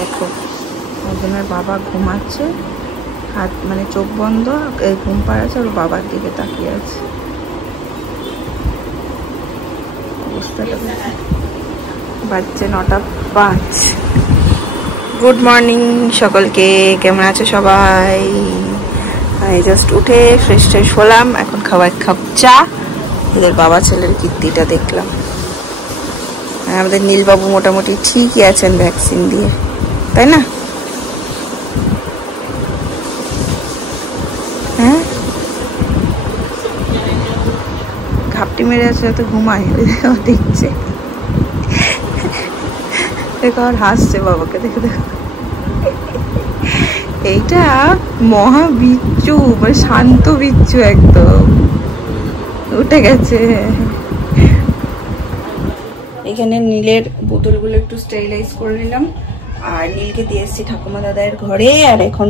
দেখো একজনের বাবা ঘুমাচ্ছে, হাত মানে চোখ বন্ধ, ঘুম পাড়াচ্ছে, ওর বাবার দিকে তাকিয়ে আছে। অবস্থাটা বাজছে 9:05। গুড মর্নিং সকলকে, কেমন আছে সবাই? আমি জাস্ট উঠে ফ্রেশ ট্রেশ হলাম, এখন খাওয়া এক কাপ চা। এদের বাবা ছেলের কীর্তিটা দেখলাম। আমাদের নীলবাবু মোটামুটি ঠিকই আছেন ভ্যাকসিন দিয়ে, তাই না? হ্যাঁ, ঘাপটি মেরে আছে যাতে ঘুমায়, দেখছে দেখো আর হাসছে বাবাকে দেখে। দেখো এইটা মহা বিচ্ছু, মানে শান্ত বিচ্ছু, একদম উঠে গেছে। এখানে নীলের বোতলগুলো একটু স্টেরিলাইজ করে নিলাম, আর নীলকে দিয়ে এসেছি ঠাকুমা দাদার ঘরে। আর এখন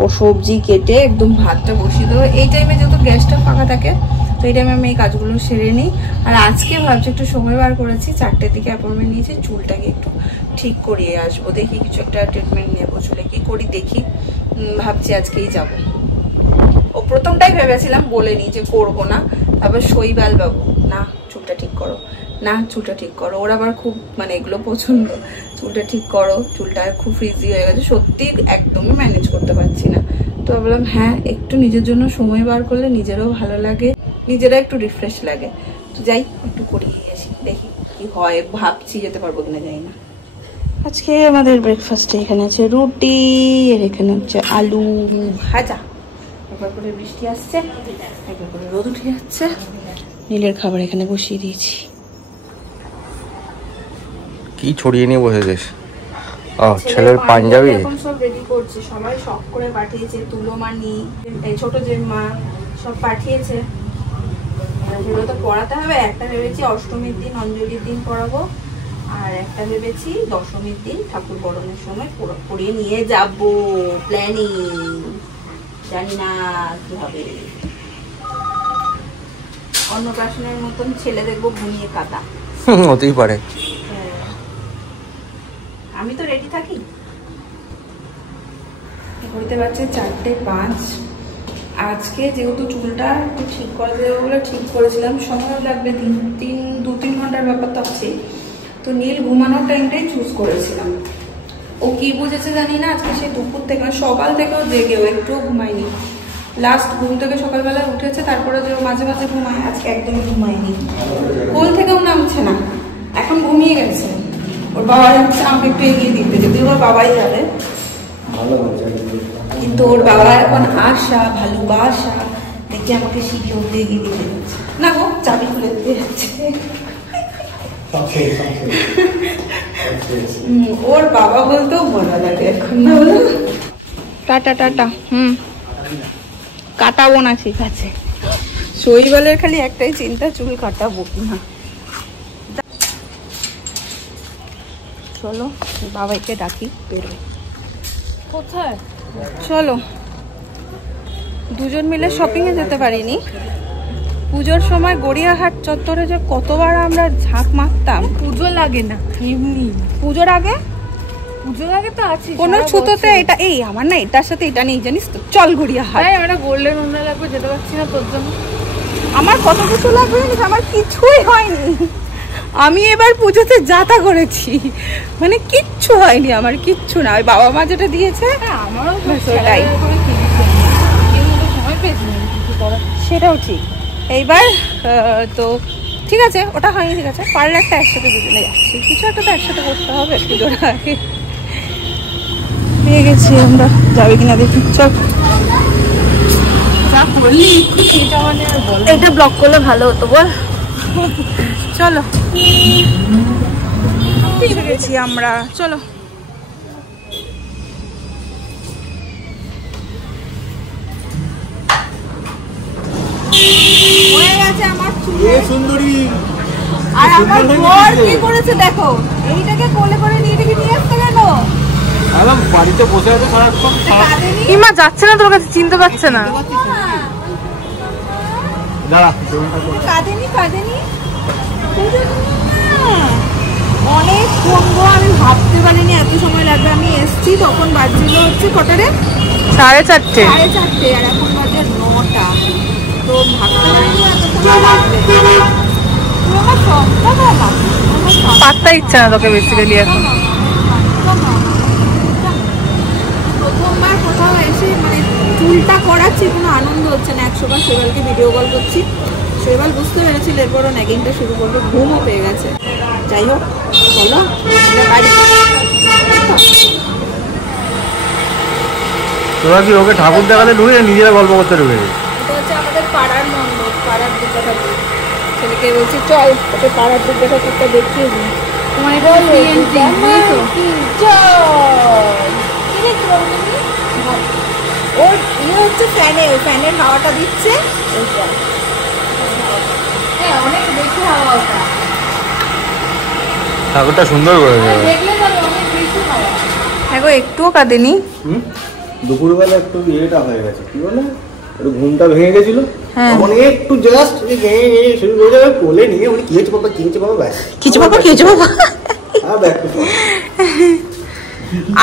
ও সবজি কেটে একদম ভাতটা বসিয়ে দেবো। এই টাইমে যেহেতু গ্যাসটা ফাঁকা থাকে, তো এই টাইমে আমি এই কাজগুলো সেরে নিই। আর আজকে ভাবছি একটু সময় বার করেছি, 4টের দিকে অ্যাপয়েন্টমেন্ট নিয়েছি, চুলটাকে একটু ঠিক করিয়ে আসবো। দেখি কিছু একটা ট্রিটমেন্ট নেবো চুলে, কি করি দেখি। ভাবছি আজকেই যাব। ও প্রথমটাই ভেবেছিলাম, বলেনি যে করবো না, তারপর শৈবাল বাবু, না চুলটা ঠিক করো, না চুলটা ঠিক করো। ওর আবার খুব মানে এগুলো পছন্দ, চুলটা ঠিক করো, চুলটা খুব ফ্রিজি হয়ে গেছে, সত্যি একদমই ম্যানেজ করতে পারছি না। তো বললাম হ্যাঁ, একটু নিজের জন্য সময় বার করলে নিজেরও ভালো লাগে, নিজেরা একটু রিফ্রেশ লাগে। তো যাই একটু করিয়ে আসি, দেখি কি হয়। ভাবছি যেতে পারবো কিনা জানি না। আজকে আমাদের ব্রেকফাস্টে এখানে আছে রুটি, আর এখানে হচ্ছে আলু ভাজা। একবার করে বৃষ্টি আসছে, একবার করে রোদ উঠে যাচ্ছে। নীলের খাবার এখানে বসিয়ে দিয়েছি। কি ছড়িয়ে নিয়ে বসেছিস? ছেলের পাঞ্জাবি এখন সব রেডি করছে, সবাই শখ করে পাঠিয়েছে। তুলোমানি, ছোট যে মা, সব পাঠিয়েছে। সেগুলো তো পড়াতে হবে। একটা ভেবেছি অষ্টমীর দিন, অঞ্জলির দিন পড়াবো, আর একটা ভেবেছি দশমীর দিন ঠাকুর বরণের সময় পড়িয়ে নিয়ে যাব। প্ল্যানিং, জানি না কি হবে। অন্নপ্রাশনের মতন ছেলে দেখবো ঘুমিয়ে কাটা, হতেই পারে। আমি তো রেডি থাকি। ঘুরতে পারছে 4:05। আজকে যেহেতু চুলটা একটু ঠিক করে দেবো বলে ঠিক করেছিলাম, সময় লাগবে 2-3 ঘন্টার ব্যাপার তো আছে। তো নীল ঘুমানোর টাইমটাই চুজ করেছিলাম। ও কি বুঝেছে জানি না, আজকে সে দুপুর থেকে সকাল থেকেও জেগেও একটুও ঘুমায়নি। লাস্ট ঘুম থেকে সকালবেলা উঠেছে, তারপরে যে মাঝে মাঝে ঘুমায়, আজকে একদমই ঘুমায়নি। কোল থেকেও নামছে না, এখন ঘুমিয়ে গেছে। ওর বাবা যাচ্ছে আমাকে একটু এগিয়ে দিতে, যদি ওর বাবাই যাবে, কিন্তু ওর বাবা এখন আশা ভালোবাসা দেখে আমাকে শিখে উঠতে এগিয়ে দিতে যাচ্ছে। না গো, চাবি খুলে দিতে যাচ্ছে। ওর বাবা বলতেও মজা লাগে এখন, না বলো? Tata tata. কাটাবো না, ঠিক আছে। শৈবালের খালি একটাই চিন্তা, চুল কাটাবো কিনা। চলো বাবাইকে ডাকি, বেরোই। কোথায়? চলো, দুজন মিলে শপিং এ যেতে পারিনি। পুজোর সময় গড়িয়াহাট চত্বরে যে কতবার আমরা ঝাঁক মারতাম। পুজো লাগে না, এমনি পুজোর আগে। পুজোর আগে তো আছে কোনো ছুতোতে এটা, এই আমার না এটার সাথে এটা নেই জানিস তো। চল গড়িয়াহাট। আমরা গোল্ডেন উন্নয়ন লাগবে, যেতে পারছি না তোর জন্য। আমার কত কিছু লাগবে জানিস, আমার কিছুই হয়নি। আমি এবার পুজোতে যাতা করেছি, মানে কিচ্ছু হয়নি আমার, কিচ্ছু না। ওই বাবা মা যেটা দিয়েছে আমারও সেটাই, সময় পেয়েছি কিছু করার। সেটাও ঠিক। এইবার তো ঠিক আছে, ওটা হয়নি, ঠিক আছে। পারলে একটা একসাথে দুজনে যাচ্ছি, কিছু একটা তো একসাথে করতে হবে পুজোর আগে। পেয়ে গেছি আমরা, যাবে কিনা দেখি। চল, যা করলি সেটা মানে আর বল, এটা ব্লক করলে ভালো হতো বল। চলো, এসে গেছি আমরা, চলো। হয়ে গেছে আমার চুল সুন্দরী। আর আমার বর কি করেছে দেখো, এইটাকে কোলে করে নিয়ে আসতে গেল। বাড়িতে বসে আছে সারাক্ষণ। ইমা যাচ্ছে না তোর কাছে, চিনতে পারছে না। অনেক ফোন গো, আমি ভাবতে পারিনি এত সময় লাগবে। আমি এসেছি তখন বাজছিল হচ্ছে কটারে 4:30। 4:30 আর এখন বাজে 9টা। তো ভাবতে পারিনি এতক্ষণ লাগবে। আমার সবটা বাবা পাত্তা ইচ্ছা না তোকে বেসিক্যালি এখন। প্রথমবার কোথাও এসে মানে চুলটা করাচ্ছি, কোনো আনন্দ হচ্ছে না। 100 বার শৈবালকে ভিডিও কল করছি, শৈবাল বুঝতে পেরেছিল এরপরও ন্যাগিংটা শুরু করবে, ঘুমও পেয়ে গেছে। যাই হোক বলো বাড়ি তোরা কি ওকে ঠাকুর দেখাতে ঢুকে নিজেরা গল্প করতে ঢুকে? এটা হচ্ছে আমাদের পাড়ার মণ্ডপ, পাড়ার দুর্গা ঠাকুর। ছেলেকে বলছি চল ওকে পাড়ার দুর্গা ঠাকুরটা দেখিয়ে দিই। তোমার এটা ওর ইয়ে হচ্ছে ফ্যানের হাওয়াটা দিচ্ছে। হ্যাঁ অনেক বেশি হাওয়া ওটা, ঠাকুরটা সুন্দর করেছে। দেখলে যাবে অনেক বেশি হাওয়া। হ্যাঁ গো একটুও কাঁদেনি। দুপুরবেলা একটু ইয়েটা হয়ে গেছে, কি বলে একটু ঘুমটা ভেঙে গেছিল, হ্যাঁ। তখন একটু জাস্ট শুরু করে যাবে, কোলে নিয়ে উনি কি হয়েছে বাবা, কি হয়েছে বাবা, ব্যাস কিছু বাবা কিছু বাবা। হ্যাঁ ব্যাক টু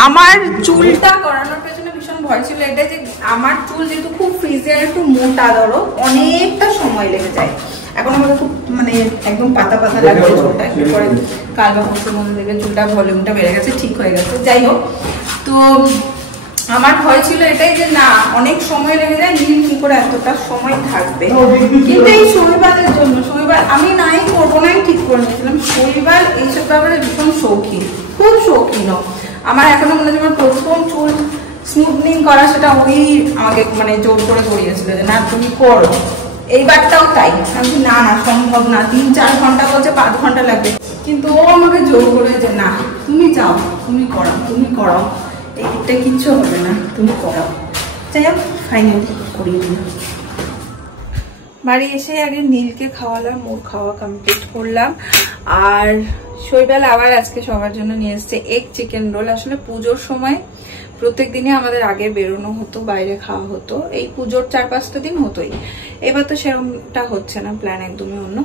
আমার চুলটা করানোর পেছনে ভীষণ ভয় ছিল এটা যে আমার চুল যেহেতু খুব ফ্রিজে আর একটু মোটা, ধরো অনেকটা সময় লেগে যায়। এখন আমাকে খুব মানে একদম পাতা পাতা লাগছে চুলটা, একটু পরে কাল বা পরশুর মধ্যে দেখবে চুলটা ভলিউমটা বেড়ে গেছে, ঠিক হয়ে গেছে। যাই হোক, তো আমার ভয় ছিল এটাই যে না অনেক সময় লেগে যায়, নীল কি করে এতটা সময় থাকবে। কিন্তু এই শৈবালের জন্য, শৈবাল আমি নাই করবো নাই ঠিক করে নিয়েছিলাম। শৈবাল এইসব ব্যাপারে ভীষণ শৌখিন, খুব শৌখিন। আমার এখনো মনে হয় আমার প্রথম চুল স্মুথনিং করা সেটা উনি আমাকে মানে জোর করে করিয়েছিল যে না তুমি করো। এইবারটাও তাই, আমি না না সম্ভব না, 3-4 ঘন্টা বলছে 5 ঘন্টা লাগবে, কিন্তু ও আমাকে জোর করে যে না তুমি যাও, তুমি করাও, তুমি করাও, এই দিকটা কিচ্ছু হবে না, তুমি করাও। যাই হোক ফাইনালি করিয়ে দিলাম। বাড়ি এসে আগে নীলকে খাওয়ালাম, ওর খাওয়া কমপ্লিট করলাম। আর শৈবাল আবার আজকে সবার জন্য নিয়ে এসছে এগ চিকেন রোল। আসলে পুজোর সময় প্রত্যেক দিনই আমাদের আগে বেরোনো হতো, বাইরে খাওয়া হতো, এই পুজোর 4-5টা দিন হতোই। এবার তো সেরকমটা হচ্ছে না, প্ল্যান একদমই অন্য।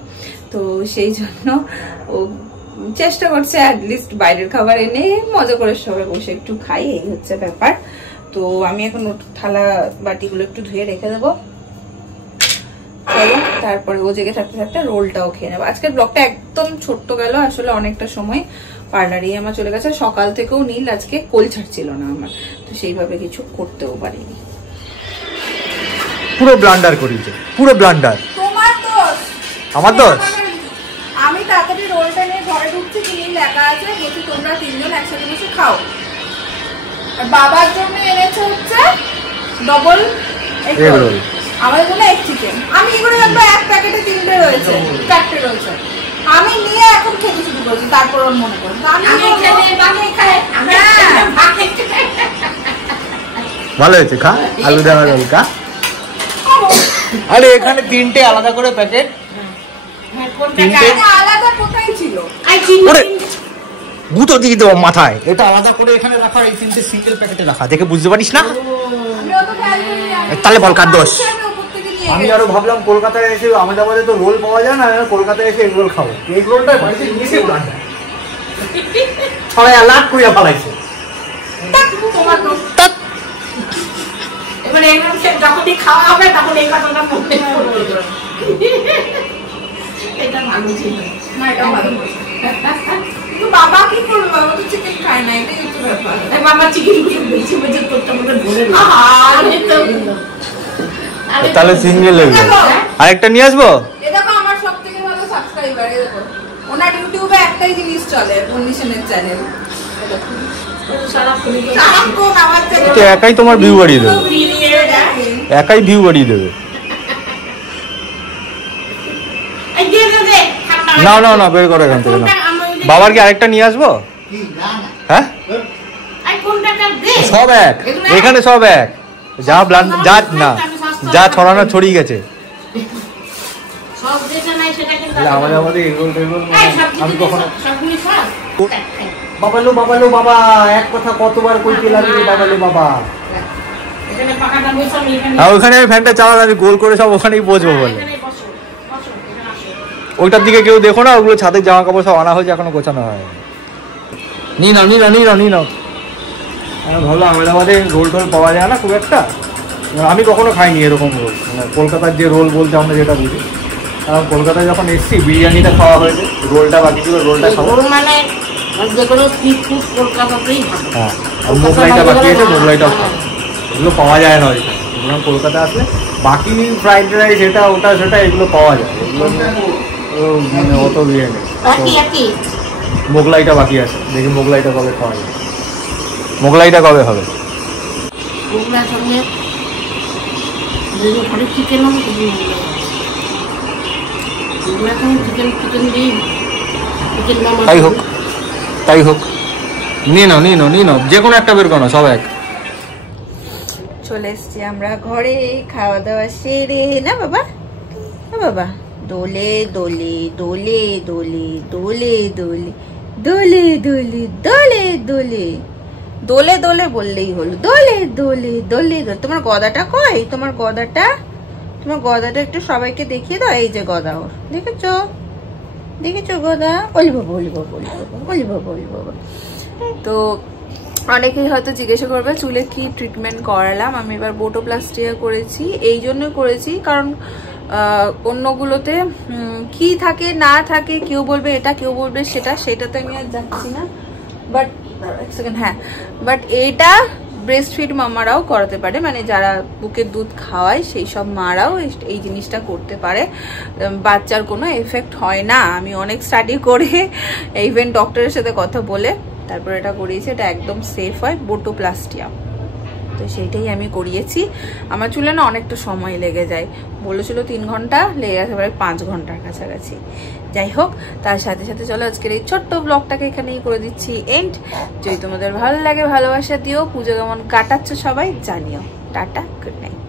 তো সেই জন্য ও চেষ্টা করছে অ্যাটলিস্ট বাইরের খাবার এনে মজা করে সবাই বসে একটু খাই, এই হচ্ছে ব্যাপার। তো আমি এখন থালা বাটিগুলো একটু ধুয়ে রেখে দেবো, তারপরে ও জেগে থাকতে থাকতে রোলটাও খেয়ে নেবো। আজকের ব্লগটা একদম ছোট্ট গেল, আসলে অনেকটা সময় পার্লারেই আমার চলে গেছে। সকাল থেকেও নীল আজকে কোল ছাড়ছিল না আমার, তো সেইভাবে কিছু করতেও পারিনি। পুরো ব্লান্ডার করিয়েছে, পুরো ব্লান্ডার। তোমার দোষ, আমার দোষ? আমি তাড়াতাড়ি রোলটা নিয়ে ঘরে ঢুকছি, কি নীল একা আছে, বলছি তোমরা 3 জন একসাথে বসে খাও। আর বাবার জন্য এনেছে হচ্ছে ডবল এগ রোল, আমাদের জন্য এগ চিকেন। আমি কি করে জানবো এক প্যাকেটে 3টে রয়েছে, 4টে রয়েছে। আমি নিয়ে এখন খেতে শুরু করেছি, তারপর ওর মনে করো ভালো হয়েছে, খা আলু দেওয়া রোল খা। আরে এখানে 3টে আলাদা করে প্যাকেট, 3টে আলাদা কোথায় ছিল? গুঁতো দিয়ে দেবো মাথায়। এটা আলাদা করে এখানে রাখা, এই 3টে সিঙ্গেল প্যাকেটে রাখা, দেখে বুঝতে পারিস না? তাহলে বল কার দোষ? আমি আরো ভাবলাম কলকাতায় এসে, আহমেদাবাদে তো রোল পাওয়া যায় না, কলকাতায় এসে এগ রোল খাবো। এগ রোলটা বাড়িতে নিয়েছে ছড়াই লাখ করিয়া পালাইছে। এবার যখনই খাওয়া হবে তখন এই কথাটা মনে পড়বে। এটা ভালো ছিল, না এটা ভালো ছিল। কিন্তু বাবা কি করবে, বাবা তো চিকেন খায় না, এটাই হচ্ছে ব্যাপার। বাবা চিকেন বেশি বেশি করতে আমাকে বলে না। তাহলে সিঙ্গেল এগ রোল আরেকটা নিয়ে আসবো। এ দেখো আমার সবথেকে ভালো সাবস্ক্রাইবার, এই দেখো ওনার ইউটিউবে একটাই জিনিস চলে, কন্ডিশনের চ্যানেল। একাই তোমার ভিউ বাড়িয়ে দেবে, একাই ভিউ বাড়িয়ে দেবে। না না না বের করো এখান থেকে না। বাবার কি আরেকটা নিয়ে আসবো? হ্যাঁ সব এক, এখানে সব এক, যা যা না যা ছড়ানো ছড়িয়ে গেছে। আমাদের আমি কখনো বাবালো বাবালো বাবা এক কথা কতবার কইতে লাগবে, বাবালো বাবা। ওখানে আমি ফ্যানটা চালানো, আমি গোল করে সব ওখানেই বসবো বলে। ওইটার দিকে কেউ দেখো না, ওগুলো ছাদের জামা কাপড় সব আনা হয়েছে, এখনো গোছানো হয়। নি নাও নি নাও নি নাও নি নাও, ভাবলাম আহমেদাবাদে রোল টোল পাওয়া যায় না খুব একটা, আমি কখনো খাইনি এরকম রোল, মানে কলকাতার যে রোল বলতে আমরা যেটা বুঝি। কারণ কলকাতায় যখন এসছি বিরিয়ানিটা খাওয়া হয়েছে, রোলটা বাকি ছিল, রোলটা খাবো মানে যে কোনো স্ট্রিট ফুড কলকাতাতেই ভালো। হ্যাঁ, আর মোগলাইটা বাকি আছে, মোগলাইটাও খাবো, এগুলো পাওয়া যায় না ওইখানে। এগুলো কলকাতা আসলে বাকি ফ্রাইড রাইস এটা ওটা সেটা এগুলো পাওয়া যায়, এগুলো মানে অত ইয়ে নেই। মোগলাইটা বাকি আছে, দেখি মোগলাইটা কবে খাওয়া যায়, মোগলাইটা কবে হবে। মোগলাই সঙ্গে ঘরে চিকেন হবে, মোগলাই সঙ্গে চিকেন দিই, চিকেন তাই হোক তাই হোক, নিয়ে নাও নিয়ে নাও নিয়ে নাও, যে কোনো একটা বের করো, সব এক। চলে এসছি আমরা ঘরে, খাওয়া দাওয়া সেরে। না বাবা, না বাবা, দোলে দোলে দোলে দোলে দোলে দোলে দোলে দোলে দোলে দোলে দোলে দোলে বললেই হলো, দোলে দোলে দোলে দোলে। তোমার গদাটা কই? তোমার গদাটা, তোমার গদাটা একটু সবাইকে দেখিয়ে দাও। এই যে গদা ওর, দেখেছো দেখেছো গদা? বলি বাবা বলি বাবা বলি বাবা বলি বাবা বলি বাবা। তো অনেকেই হয়তো জিজ্ঞাসা করবে চুলে কি ট্রিটমেন্ট করালাম। আমি এবার বোটোপ্লাস্টিয়া করেছি, এই জন্য করেছি কারণ অন্যগুলোতে কি থাকে না থাকে, কেউ বলবে এটা কেউ বলবে সেটা, সেটাতে আমি আর যাচ্ছি না। বাট হ্যাঁ, বাট এইটা ব্রেস্ট ফিড মামারাও করাতে পারে, মানে যারা বুকের দুধ খাওয়ায় সেই সব মারাও এই জিনিসটা করতে পারে, বাচ্চার কোনো এফেক্ট হয় না। আমি অনেক স্টাডি করে ইভেন ডক্টরের সাথে কথা বলে তারপর এটা করিয়েছি, এটা একদম সেফ হয়, বোটোপ্লাস্টিয়া। তো সেইটাই আমি করিয়েছি। আমার চুলে না অনেকটা সময় লেগে যায়, বলেছিল 3 ঘন্টা, লেগে গেছে প্রায় 5 ঘন্টার কাছাকাছি। যাই হোক, তার সাথে সাথে চলো আজকের এই ছোট্ট ব্লগটাকে এখানেই করে দিচ্ছি এন্ড। যদি তোমাদের ভালো লাগে ভালোবাসা দিও, পুজো কেমন কাটাচ্ছ সবাই জানিও। Tata, good night.